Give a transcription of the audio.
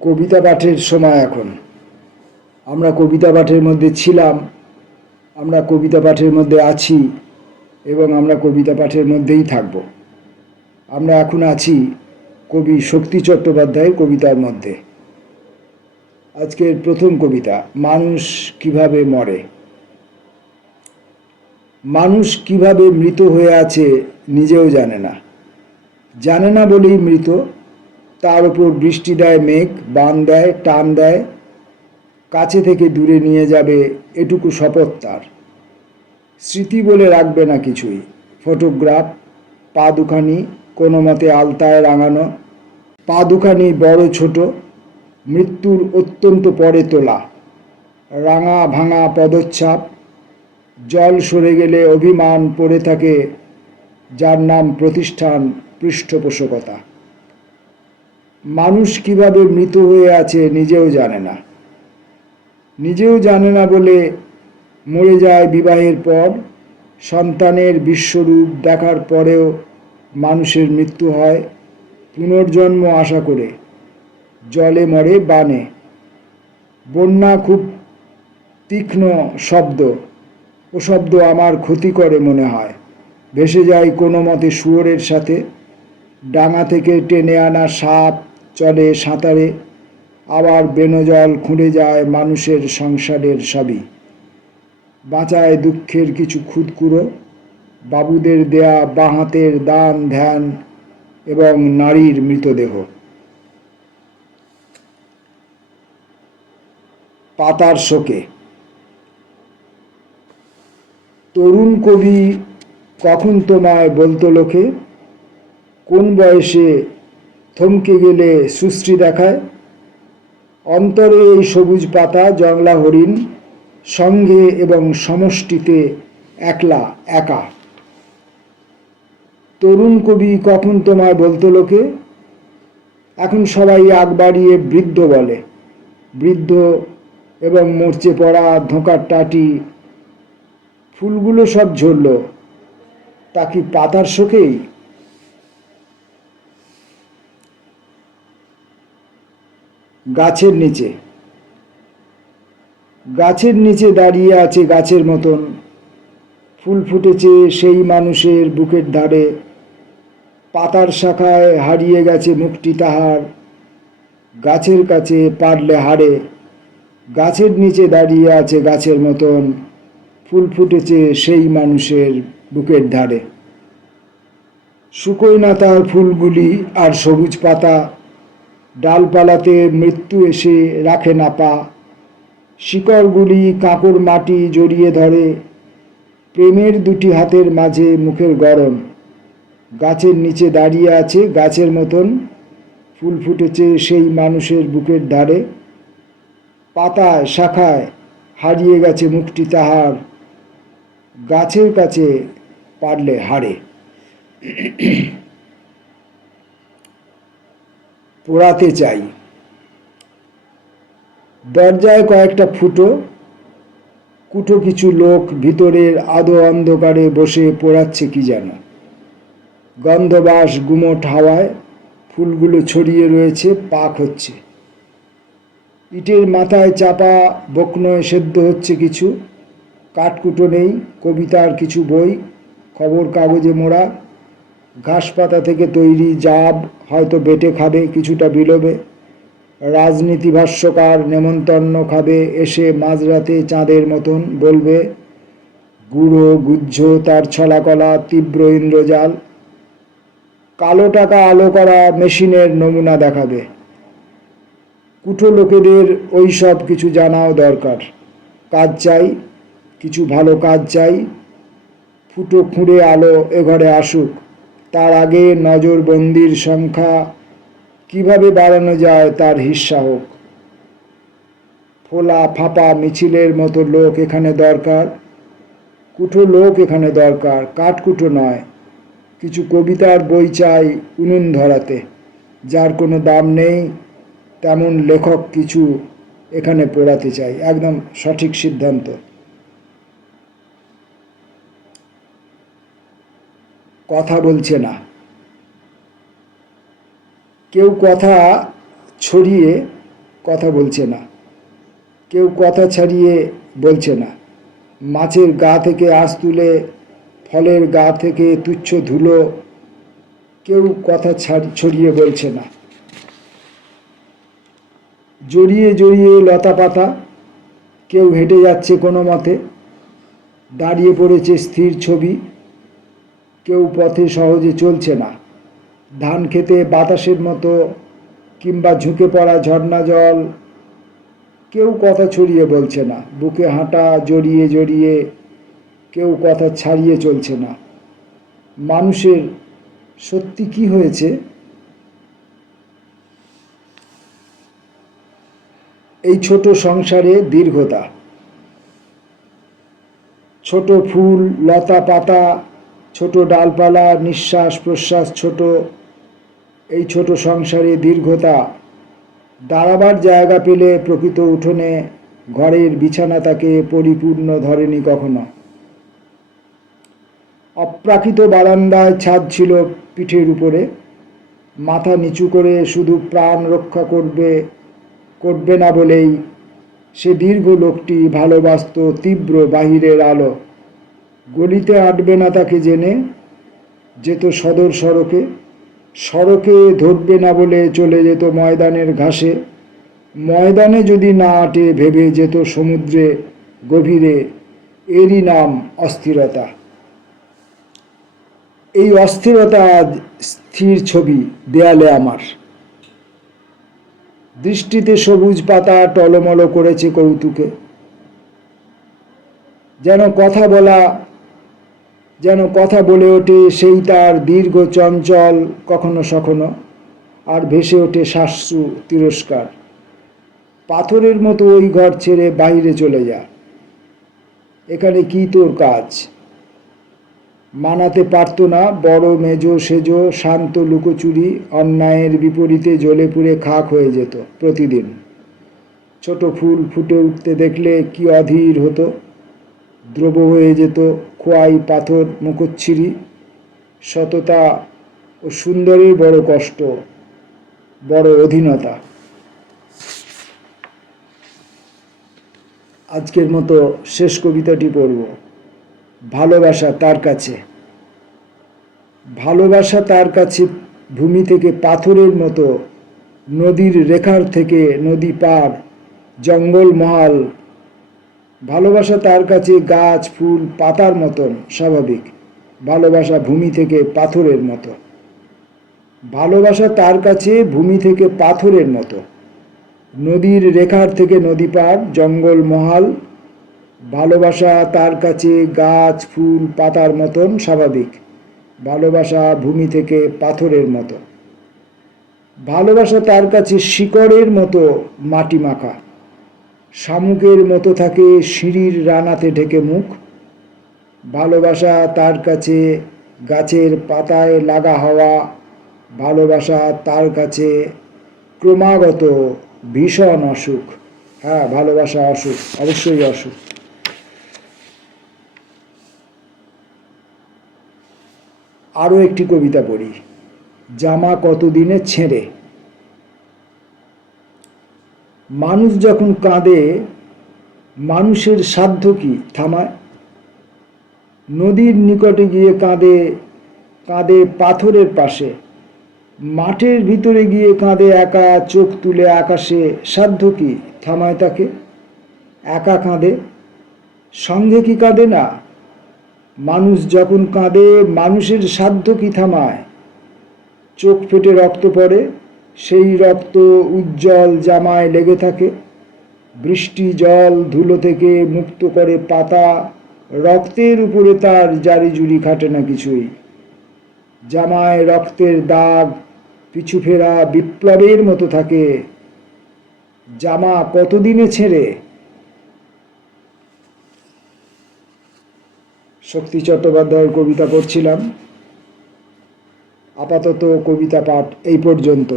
কবিতা পাঠের সময় এখন। আমরা কবিতা পাঠের মধ্যে ছিলাম, আমরা কবিতা পাঠের মধ্যে আছি এবং আমরা কবিতা পাঠের মধ্যেই থাকব। আমরা এখন আছি কবি শক্তি চট্টোপাধ্যায়ের কবিতার মধ্যে। আজকের প্রথম কবিতা, মানুষ কিভাবে মরে। মানুষ কিভাবে মৃত হয়ে আছে নিজেও জানে না, জানে না বলেই মৃত। তার উপর বৃষ্টি দেয় মেঘ, বান দেয়, টান দেয়, কাছে থেকে দূরে নিয়ে যাবে এটুকু শপথ তার। স্মৃতি বলে রাখবে না কিছুই, ফটোগ্রাফ, পা দুখানি কোনো মতে আলতায় রাঙানো, পা দুখানি বড় ছোট, মৃত্যুর অত্যন্ত পরে তোলা, রাঙা ভাঙা পদচ্ছাপ, জল সরে গেলে অভিমান পড়ে থাকে যার নাম প্রতিষ্ঠান, পৃষ্ঠপোষকতা। মানুষ কিভাবে মৃত হয়ে আছে নিজেও জানে না, নিজেও জানে না বলে মরে যায় বিবাহের পর। সন্তানের বিশ্বরূপ দেখার পরেও মানুষের মৃত্যু হয় পুনর্জন্ম আশা করে। জলে মরে বানে। বন্যা খুব তীক্ষ্ণ শব্দ, ও শব্দ আমার ক্ষতি করে মনে হয়। ভেসে যায় কোনো মতে শুয়োরের সাথে। ডাঙা থেকে টেনে আনা সাপ চলে সাঁতারে, আবার বেনজল খুঁড়ে যায় মানুষের সংসারের সবই। বাঁচায় দুঃখের কিছু খুদকুড়ো, বাবুদের দেয়া বাঁ হাতের দান ধ্যান এবং নারীর মৃতদেহ। পাতার শোকে। তরুণ কবি কখন তোমায় বলতো লোকে, কোন বয়সে থমকে গেলে সুশ্রী দেখায়। অন্তরে এই সবুজ পাতা জংলা হরিণ, সঙ্গে এবং সমষ্টিতে একলা একা। তরুণ কবি কখন তোমায় বলতো লোকে, এখন সবাই আগ বাড়িয়ে বৃদ্ধ বলে। বৃদ্ধ এবং মরচে পড়া ধোঁকার টাটি, ফুলগুলো সব ঝরল, তা কি পাতার শোকেই। গাছের নিচে। গাছের নিচে দাঁড়িয়ে আছে গাছের মতন, ফুল ফুটেছে সেই মানুষের বুকের ধারে। পাতার শাখায় হারিয়ে গেছে মুখটি তাহার, গাছের কাছে পারলে হারে। গাছের নিচে দাঁড়িয়ে আছে গাছের মতন, ফুল ফুটেছে সেই মানুষের বুকের ধারে। শুকোয় না তার ফুলগুলি আর সবুজ পাতা, ডালপালাতে মৃত্যু এসে রাখে না পা। শিকড়গুলি কাঁকর মাটি জড়িয়ে ধরে, প্রেমের দুটি হাতের মাঝে মুখের গরম। গাছের নিচে দাঁড়িয়ে আছে গাছের মতন, ফুল ফুটেছে সেই মানুষের বুকের ধারে। পাতায় শাখায় হারিয়ে গেছে মুখটি তাহার, গাছের কাছে পারলে হারে। পোড়াতে চাই। দরজায় কয়েকটা ফুটো, কুটো কিছু লোক ভিতরের আধো অন্ধকারে বসে পোড়াচ্ছে কি যেন। গন্ধবাস গুমোট হাওয়ায় ফুলগুলো ছড়িয়ে রয়েছে, পাক হচ্ছে। ইটের মাথায় চাপা বকনয় সেদ্ধ হচ্ছে কিছু। কাঠকুটো নেই, কবিতার কিছু বই, খবর কাগজে মোড়া। ঘাস পাতা থেকে তৈরি জাব হয়তো বেটে খাবে কিছুটা বিলোবে। রাজনীতি ভাষ্যকার নেমন্তন্ন খাবে এসে মাঝরাতে চাঁদের মতন, বলবে গুঁড়ো গুহ্য তার ছলাকলা তীব্র ইন্দ্রজাল। কালো টাকা আলো করা মেশিনের নমুনা দেখাবে। কুঠো লোকেদের ওই সব কিছু জানাও দরকার। কাজ চাই, কিছু ভালো কাজ চাই। ফুটো খুঁড়ে আলো এ ঘরে আসুক, তার আগে নজরবন্দির সংখ্যা কিভাবে বাড়ানো যায় তার হিস্সা হোক। ফোলা ফাঁপা মিছিলের মতো লোক এখানে দরকার, কুঠো লোক এখানে দরকার, কাঠকুটো নয়। কিছু কবিতার বই চাই উনুন ধরাতে, যার কোনো দাম নেই তেমন লেখক কিছু এখানে পড়াতে চাই। একদম সঠিক সিদ্ধান্ত। কথা বলছে না। কেউ কথা ছড়িয়ে কথা বলছে না, কেউ কথা ছাড়িয়ে বলছে না। মাছের গা থেকে আঁশ তুলে, ফলের গা থেকে তুচ্ছ ধুলো, কেউ কথা ছড়িয়ে বলছে না। জড়িয়ে জড়িয়ে লতা পাতা, কেউ হেঁটে যাচ্ছে কোনো মতে, দাঁড়িয়ে পড়েছে স্থির ছবি, কেউ পথে সহজে চলছে না। ধান খেতে বাতাসের মতো কিংবা ঝুঁকে পড়া ঝর্ণা জল, কেউ কথা ছড়িয়ে বলছে না। বুকে হাঁটা জড়িয়ে জড়িয়ে, কেউ কথা ছাড়িয়ে চলছে না। মানুষের সত্যি কি হয়েছে? এই ছোট সংসারে দীর্ঘতা, ছোট ফুল, লতা পাতা, ছোট ডালপালা, নিঃশ্বাস প্রশ্বাস ছোট। এই ছোট সংসারে দীর্ঘতা। দাঁড়াবার জায়গা পেলে প্রকৃত উঠোনে ঘরের বিছানা তাকে পরিপূর্ণ ধরেনি কখনো। অপ্রাকৃত বারান্দায় ছাদ ছিল পিঠের উপরে, মাথা নিচু করে শুধু প্রাণ রক্ষা করবে না বলেই সে দীর্ঘ লোকটি ভালোবাসত তীব্র বাহিরের আলো। গলিতে আটবে না তাকে জেনে যেত সদর সড়কে, সড়কে ধরবে না বলে চলে যেত ময়দানের ঘাসে, ময়দানে যদি না আটে ভেবে যেত সমুদ্রে গভীরে। এরই নাম অস্থিরতা। এই অস্থিরতা আজ স্থির ছবি দেয়ালে আমার। দৃষ্টিতে সবুজ পাতা টলমল করেছে কৌতুকে, যেন কথা বলে ওঠে সেই তার দীর্ঘ চঞ্চল কখনো সখনো, আর ভেসে ওঠে শাশ্রু তিরস্কার। পাথরের মতো ওই ঘর ছেড়ে বাইরে চলে যা, এখানে কি তোর কাজ? মানাতে পারত না বড় মেজো সেজো শান্ত লুকোচুরি, অন্যায়ের বিপরীতে জ্বলে পুড়ে খাক হয়ে যেত প্রতিদিন। ছোট ফুল ফুটে উঠতে দেখলে কি অধীর হতো, দ্রব হয়ে যেত খোয়াই পাথর মুখচ্ছিরি। সততা ও সুন্দরের বড় কষ্ট, বড় অধীনতা। আজকের মতো শেষ কবিতাটি পড়ব। ভালোবাসা তার কাছে। ভালোবাসা তার কাছে ভূমি থেকে পাথরের মতো, নদীর রেখার থেকে নদী পার, জঙ্গল মহাল। ভালোবাসা তার কাছে গাছ ফুল পাতার মতন স্বাভাবিক। ভালোবাসা ভূমি থেকে পাথরের মতো। ভালোবাসা তার কাছে ভূমি থেকে পাথরের মতো, নদীর রেখার থেকে নদী পার, জঙ্গল মহাল। ভালোবাসা তার কাছে গাছ ফুল পাতার মতন স্বাভাবিক। ভালোবাসা ভূমি থেকে পাথরের মতো। ভালোবাসা তার কাছে শিকড়ের মতো মাটি মাখা, শামুকের মতো থাকে সিঁড়ির রানাতে ঢেকে মুখ। ভালোবাসা তার কাছে গাছের পাতায় লাগা হওয়া। ভালোবাসা তার কাছে ক্রমাগত ভীষণ অসুখ। হ্যাঁ, ভালোবাসা অসুখ, অবশ্যই অসুখ। আরও একটি কবিতা পড়ি। জামা কতদিনে ছেঁড়ে। মানুষ যখন কাঁদে, মানুষের সাধ্য কি থামায়? নদীর নিকটে গিয়ে কাঁদে, কাঁদে পাথরের পাশে। মাঠের ভিতরে গিয়ে কাঁদে একা, চোখ তুলে আকাশে। সাধ্য কি থামায় তাকে? একা কাঁদে, সঙ্গে কি কাঁদে না? মানুষ যখন কাঁদে, মানুষের সাধ্য কি থামায়? চোখ ফেটে রক্ত পড়ে, সেই রক্ত উজ্জ্বল জামায় লেগে থাকে। বৃষ্টি জল ধুলো থেকে মুক্ত করে পাতা, রক্তের উপরে তার জারিজুরি খাটে না কিছুই। জামায় রক্তের দাগ পিছু ফেরা বিপ্লবের মতো থাকে। জামা কতদিনে ছেঁড়ে। শক্তি চট্টোপাধ্যায়ের কবিতা পড়ছিলাম। আপাতত কবিতা পাঠ এই পর্যন্ত।